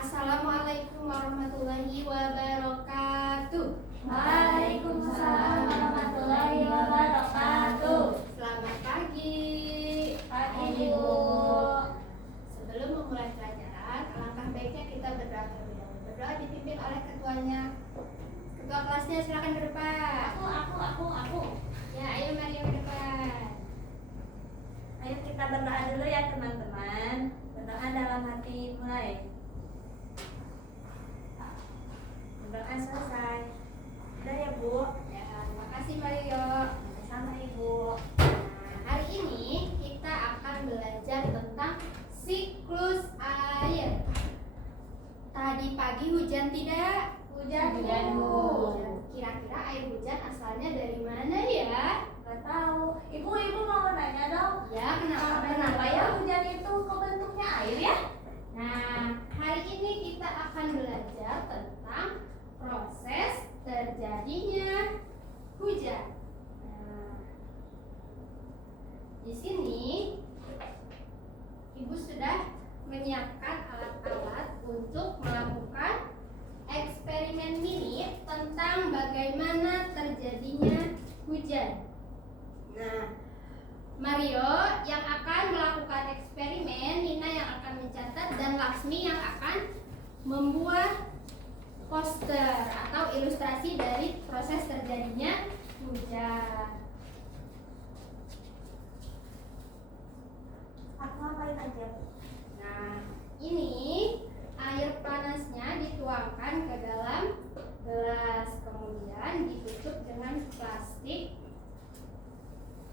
Assalamualaikum warahmatullahi wabarakatuh. Waalaikumsalam warahmatullahi wabarakatuh. Selamat pagi. Pagi, Ibu. Sebelum memulai pelajaran, alangkah baiknya kita berdoa terlebih dahulu. Berdoa dipimpin oleh ketuanya. Ketua kelasnya silakan ke depan. Aku. Ya, ayo mari ke depan. Ayo kita berdoa dulu ya teman-teman. Berdoa dalam hati mulai. Berdoa selesai. Udah ya Bu. Ya, terima kasih Mario. Sama Ibu. Nah, hari ini kita akan belajar tentang siklus air. Tadi pagi hujan tidak? Hujan, Bu. Kira-kira air hujan asalnya dari mana ya? Gak tahu. Ibu mau nanya dong. Ya, Kenapa ya hujan itu kok bentuknya air ya? Nah, hari ini kita akan belajar tentang proses terjadinya hujan. Nah, di sini Ibu sudah menyiapkan alat-alat untuk melakukan eksperimen mini tentang bagaimana terjadinya hujan. Nah, Mario yang akan melakukan eksperimen, Nina yang akan mencatat, dan Laksmi yang akan membuat poster atau ilustrasi dari proses terjadinya hujan. Aku ngapain aja? Nah, ini air panasnya dituangkan ke dalam gelas, kemudian ditutup dengan plastik.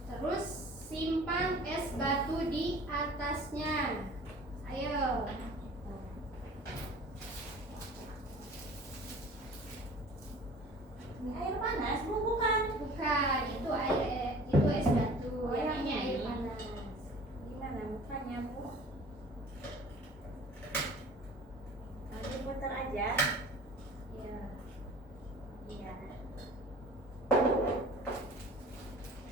Terus simpan es batu di atasnya. Ayo. Ini air panas Bu, bukan? Bukan, itu es batu. Oh, yang Ini air ini. panas. Gimana mukanya Bu? Nanti putar aja. Ya. Iya.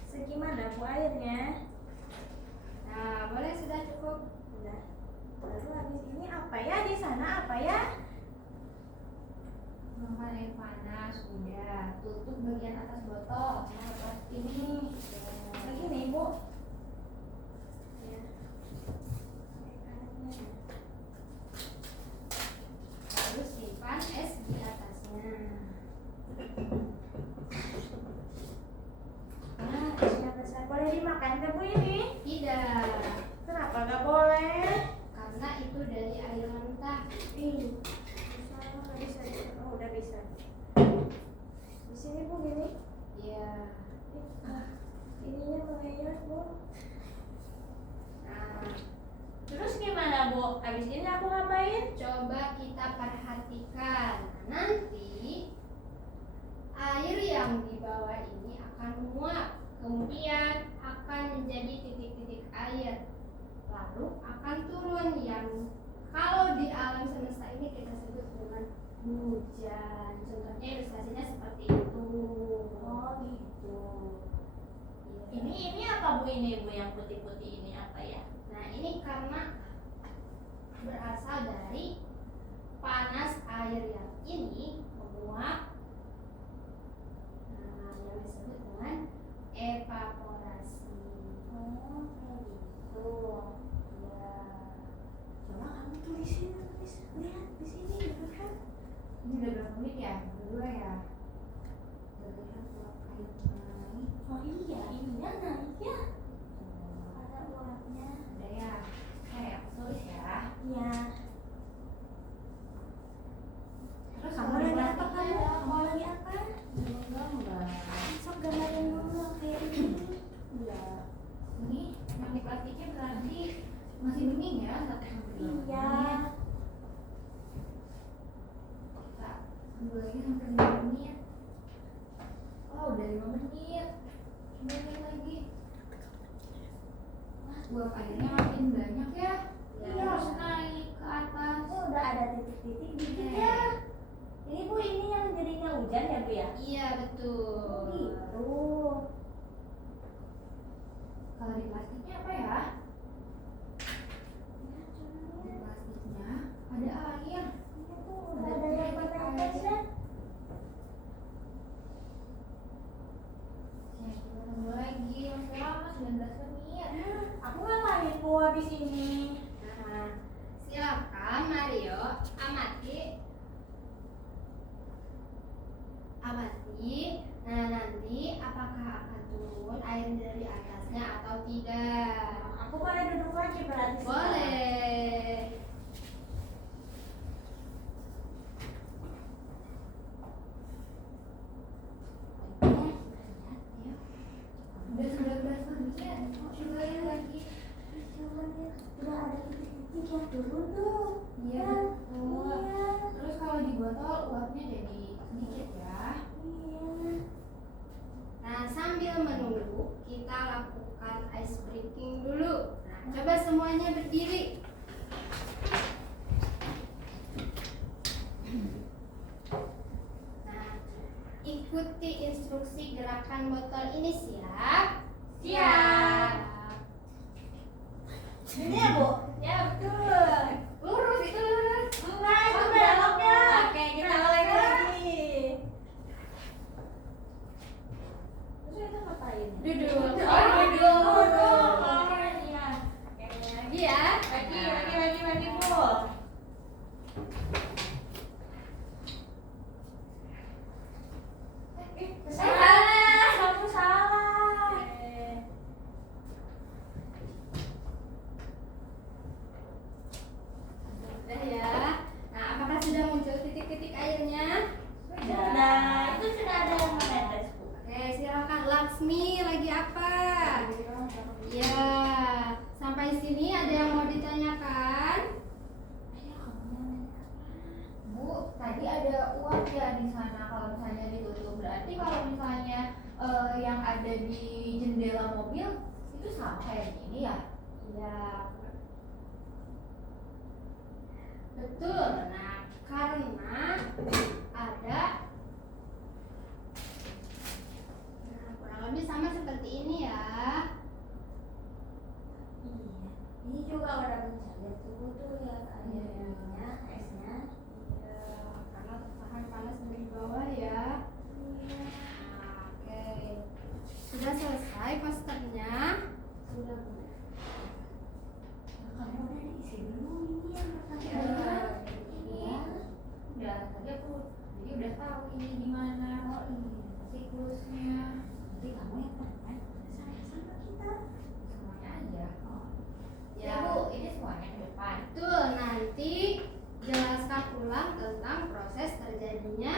Segimana Bu airnya? Nah, boleh sudah cukup. Udah. Lalu habis ini apa ya di sana apa ya? Makan air panas, udah. Tutup bagian atas botol. Nah, plastik ini. Begini Bu. Ya. Ya. Lalu simpan es di atasnya. Nah, esnya besar. Boleh dimakan nggak Bu ini? Tidak, Kenapa nggak boleh? karena itu dari air mentah. Ih, bisa nggak bisa? Oh, udah bisa. Di sini Bu gini. Ya. Ininya mengayak Bu. Nah, Terus gimana Bu? Habis ini aku ngapain? coba kita perhatikan. Nanti air yang di bawah ini akan menguap, kemudian akan menjadi titik-titik air, lalu akan turun yang kalau di alam semesta ini kita sebut dengan hujan. Contohnya ilustrasinya seperti itu. Oh gitu. Iya. Ini apa Bu ini Bu yang putih-putih ini apa ya? Nah, ini karena berasal dari panas air yang ini menguap, nah, yang disebut dengan evaporasi. Oh kayak gitu. Ya, Coba kamu tulisin, lihat di sini kan? ini udah berapa menit ya? Berdua ya? Terlihat uap air naik. Oh iya, ininya naik ya. Ada uapnya. Udah ya? Kayak aku tulis ya. Iya. Terus Kamu kalau lagi apa diperhatikan, kamu? Kamu lagi apa? gambar. Sok gambarin dulu kayak ini. Enggak. Ini yang di plastiknya berarti masih bening ya? 1 sampai 2 Iya. menit. Kita tunggu lagi sampai 5 menit. Oh, udah 5 menit. Coba lihat lagi. Wah, uap airnya makin banyak ya. Iya. Terus naik ke atas. Oh, udah ada titik-titik dikit ya. Ini Bu, ini yang jadinya hujan ya Bu ya? Iya, betul. Oh gitu. Kalau di plastiknya apa ya? Ya, coba Di lihat. plastiknya ada air. tidak? Aku boleh duduk lagi berarti. Boleh. Udah 19 menit ya. Coba ya lagi. Coba lihat, udah ada titik-titik yang turun tuh. Iya. Oh. Iya. Terus kalau di botol uapnya jadi sedikit ya. Iya. Nah, sambil menunggu kita lakukan ice breaking dulu. Nah, coba semuanya berdiri. Nah, ikuti instruksi gerakan botol ini, siap? Siap. Ini ya, Bu? Ya, betul. Lurus itu lurus. Enggak, itu beloknya. Oke, kita ulangi lagi. Terus itu ngapain? Duduk. Oh, Duduk. Iya. Lagi ya. Lagi, Bu. Salah. Kamu salah. Udah ya. Nah, apakah sudah muncul titik-titik airnya? Sudah. Itu sudah ada yang menetes, Bu. Oke, silakan Laksmi, lagi apa? Ya, sampai sini ada yang mau ditanyakan? Bu, tadi ada uap ya di sana kalau misalnya ditutup. Berarti kalau misalnya yang ada di jendela mobil itu sama kayak gini ya? Iya. Betul. Nah, karena ada kurang lebih sama seperti ini ya. Iya. Ini juga udah mencair tuh ya airnya, esnya. Iya, karena tertahan panas dari bawah ya. Iya. Nah, oke. Sudah selesai posternya. Sudah, Bu. Kamu udah diisi dulu ini yang Ya, pertama. iya. Udah, tadi udah tahu ini gimana. Oh iya. Siklusnya. Nanti kamu yang pertama sama kita. Semuanya aja. Ya. Ya Bu, ini semuanya ke depan. Betul, nanti jelaskan ulang tentang proses terjadinya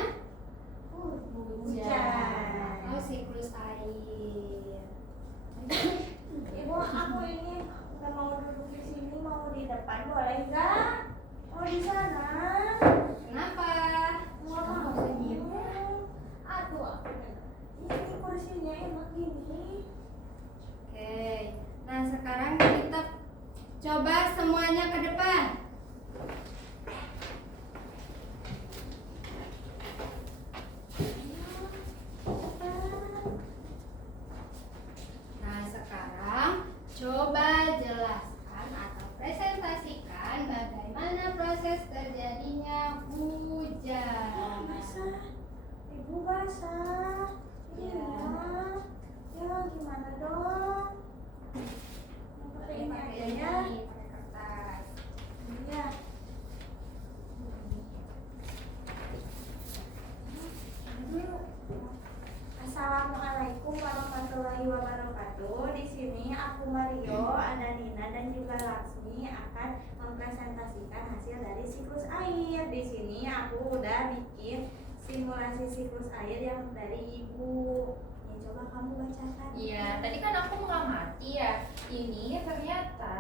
hujan atau siklus air. Ibu, aku ini nggak mau duduk di sini, mau di depan, boleh nggak? Mau di sana? Kenapa? Nggak mau sih. Aduh, aku ini kursinya emang gini. Oke, nah sekarang kita coba semuanya ke depan. Nah sekarang coba jelaskan atau presentasikan bagaimana proses terjadinya hujan. Basah, ibu basah. Iya. Ya gimana dong? Pakai ini aja ya. Pakai kertas. Iya. Assalamualaikum warahmatullahi wabarakatuh. Di sini aku Mario, ada Nina dan juga Laksmi akan mempresentasikan hasil dari siklus air. Di sini aku udah bikin simulasi siklus air yang dari ibu. Ya, coba kamu bacakan. Iya, tadi kan aku mengamati ya. Ini ternyata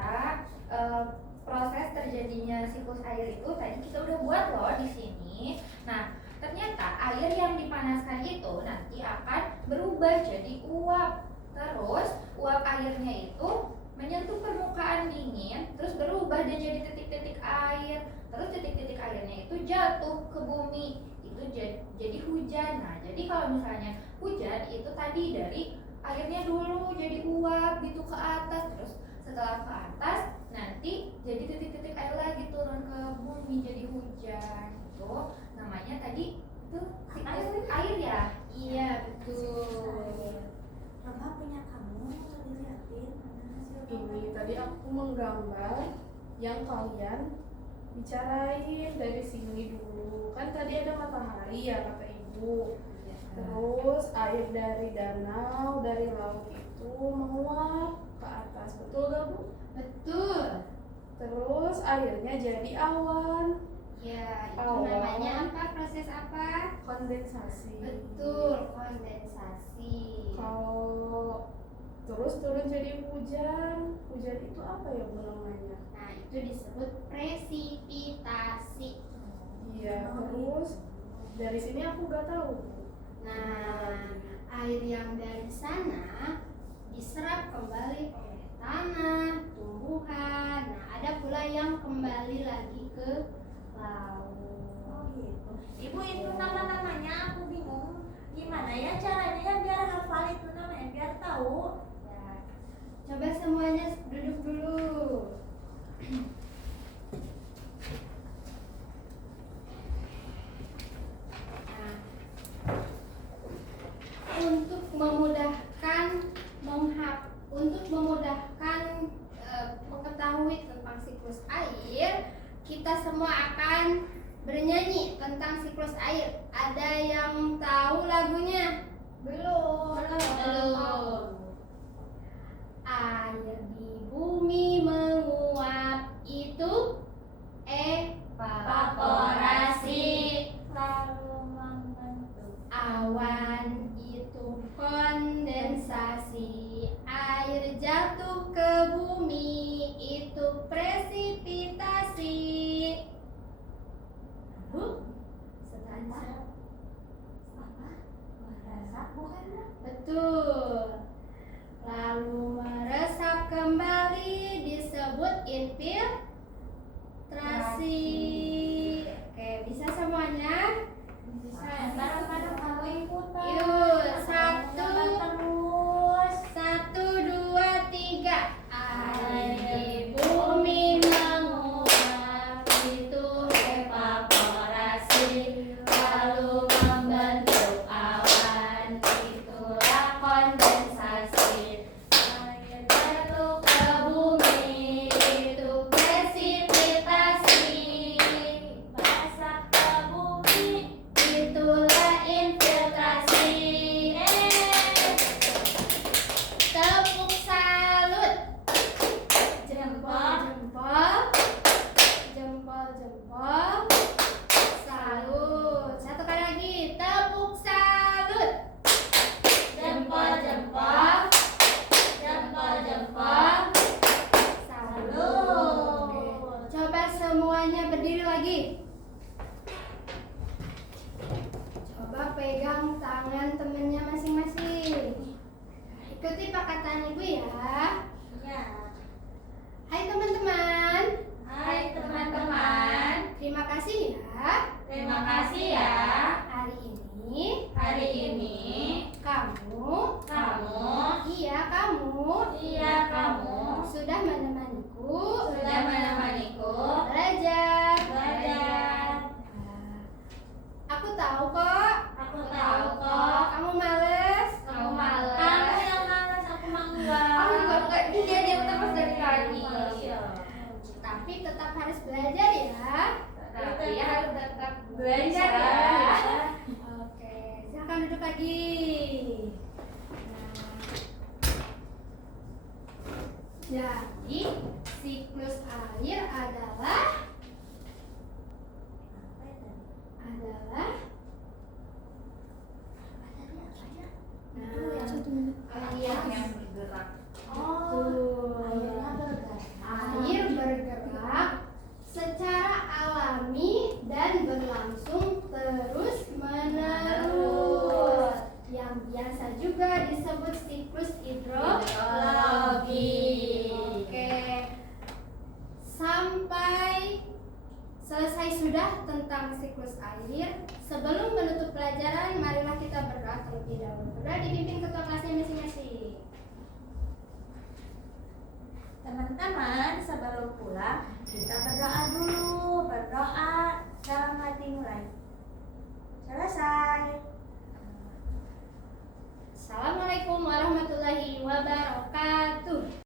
proses terjadinya siklus air itu tadi kita udah buat loh di sini. Nah, ternyata air yang dipanaskan itu nanti akan berubah jadi uap. Terus uap airnya itu menyentuh permukaan dingin, terus berubah dan jadi titik-titik air. Terus titik-titik airnya itu jatuh ke bumi. Itu jadi hujan. Nah, jadi kalau misalnya hujan itu tadi dari airnya dulu jadi uap gitu ke atas, terus setelah ke atas nanti jadi titik-titik air lagi turun ke bumi jadi hujan. Itu namanya tadi itu siklus air ya. Iya betul. Coba punya kamu mau dilihatin mana hasil Ini tadi aku menggambar yang kalian bicarain dari sini dulu. Kan tadi ada matahari ya kata ibu. Terus air dari danau, dari laut itu menguap ke panas. Betul gak, Bu? Betul. Terus akhirnya jadi awan. Ya, itu Awan. namanya apa? Proses apa? Kondensasi. Betul, kondensasi. Kalau terus turun jadi hujan. Hujan itu apa ya, Bu, namanya? Nah, itu disebut presipitasi. Iya, terus dari sini aku gak tahu. Nah, air yang dari sana diserap kembali oleh tanah, tumbuhan. Nah, ada pula yang kembali lagi ke laut. Oh gitu. Ibu itu nama-namanya aku bingung. Gimana ya caranya biar hafal itu namanya biar tahu. Ya, coba semuanya duduk dulu. Nah, untuk memudahkan mengetahui tentang siklus air, kita semua akan bernyanyi tentang siklus air. Ada yang tahu lagunya? Belum. Air di bumi menguap itu evaporasi. Lalu membentuk Awan itu kondensasi. Air jatuh ke bumi itu presipitasi. Lalu setelah apa? Meresap bukan? betul. Lalu meresap kembali disebut infiltrasi. Oke, bisa semuanya? Bareng-bareng kamu ikutan. Yuk, satu. Terus. 1, 2, 3. Air di bumi menguap itu evaporasi. Lalu membentuk awan, itulah kondensasi. Air jatuh ke bumi itu presipitasi. Basah ke bumi. Itulah infiltrasi. Tepuk salut. Jempol, jempol, jempol. Salut. Satu kali lagi. Tepuk salut. Jempol, jempol. Jempol, jempol. Salut. Oke. Coba semuanya berdiri lagi. Coba pegang tangan temennya masing-masing. Ikuti perkataan ibu ya. Ya. Hai teman-teman. Hai teman-teman. Terima kasih ya. Terima kasih ya. Hari ini Hari ini kamu, kamu sudah menemaniku sudah menemaniku belajar. belajar. Aku tahu kok. Aku tahu kok. Kamu males. Kamu malas. Kamu yang malas, aku mah enggak. Aku juga enggak, dia terus dari tadi. Tapi tetap harus belajar ya. Tapi harus tetap Belajar ya. ya. Oke, silakan duduk lagi. Nah, jadi siklus air adalah nah, Air yang bergerak. betul. Air bergerak secara alami dan berlangsung terus menerus, yang biasa juga disebut siklus hidrologi. Oke, sampai selesai sudah tentang siklus air. Sebelum menutup pelajaran, marilah kita berdoa terlebih dahulu. Berdoa dipimpin ketua kelasnya masing-masing. Teman-teman, sebelum pulang kita berdoa dulu. Berdoa dalam hati nurani.